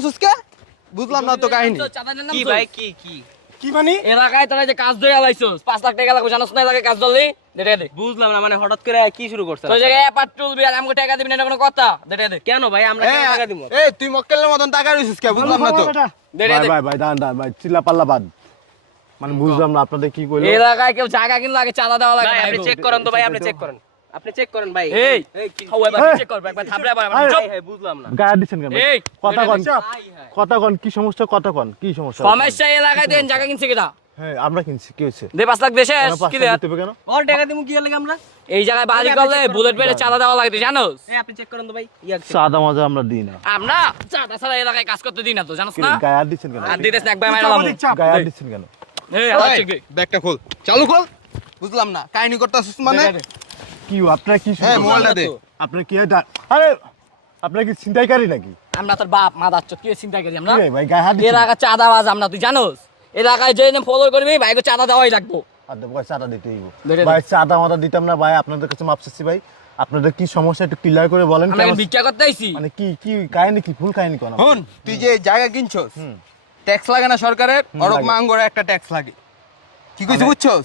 কুসুস কে বুঝলাম না তো কাহিনী কি ভাই কি কি কি মানে এলাকায় তোরা যে কাজ ধরে আলাইছস 5 লাখ টাকা লাগবে জানোস না এলাকায় কাজ ধরলি দে দে বুঝলাম না মানে হঠাৎ করে কি শুরু করছ তো জায়গায় পাট তুলবি আর আমাকে টাকা দিবি না এটা কোনো কথা দে দে কেন ভাই আমরা কেন টাকা দিব এই তুই মক্কেলের মতন টাকা রইছিস কে বুঝলাম না তো দে দে ভাই ভাই দাঁড়ান দাঁড়ান ভাই চিল্লা পাল্লা বাদ মানে বুঝলাম না আপনাদের কি কইলো এলাকায় কেউ জায়গা কিনলে আগে চাঁদা দেওয়া লাগে ভাই আপনি চেক করেন তো ভাই আপনি চেক করেন আপনি চেক করেন ভাই এই কি হাও এবার চেক কর একবার থাপড়া আবার চুপ ভাই বুঝলাম না গায়ে দিচ্ছেন কেন এই, কথা কন হাই হাই কথা কন কি সমস্যা কথা কন কি সমস্যা সমস্যা এলাকায় দেন জায়গা কিনছে কিনা হ্যাঁ আমরা কিনছি কি হয়েছে দে 5 লাখ দেশে কেন পাঁচ কি টাকা দে দিতে হবে কেন ওর টাকা দিমু কি লাগে আমরা এই জায়গায় বাজি করলে বুলেট পেটে চাঁদা দেওয়া লাগে তুই জানোস এই আপনি চেক করেন তো ভাই ইয়া সাদা মজা আমরা দিই না আমরা চাঁদা ছাড়া এলাকায় কাজ করতে দিই না তো জানোস কি না গায়ে হাত দিচ্ছেন কেন আর দিতেছ না একবার মাইরালাম গায়ে হাত দিচ্ছেন কেন এই হাত চেক দে ব্যাগটা খোল চালু খোল বুঝলাম না কাহিনী করতেছিস মানে কি আপনারা কি শুরু হ্যাঁ করলেন? মোবাইলটা দে আপনারা কি আরে আপনারা কি ছিনতাইকারী নাকি আমরা তোর বাপ মা দাচ্ছ কি চিন্তা করি আমরা কি ভাই গায়ে হাত দিচ্ছেন এলাকা চাঁদা বাজ আমরা তুই জানোস এলাকায় যে ফলো করবি ভাইকে চাঁদা দেওয়াই লাগবো আর দেবো ভাই চাঁদা দিতেই হইবো। দে, দে, দে। ভাই চাঁদা মাদা দিতাম না ভাই আপনাদের কাছে মাপ চাচ্ছি ভাই আপনাদের কি সমস্যা একটু ক্লিয়ার করে বলেন আমরা কেন? এখন ভিক্ষা করতে আইছি মানে কি কি কাহিনী কি ভুল কাহিনী কোন শুন তুই যে জায়গা কিনছস ট্যাক্স লাগে না সরকারের অরক লাগে। মাঙ্গরে একটা ট্যাক্স লাগে কি কইছিস বুঝছস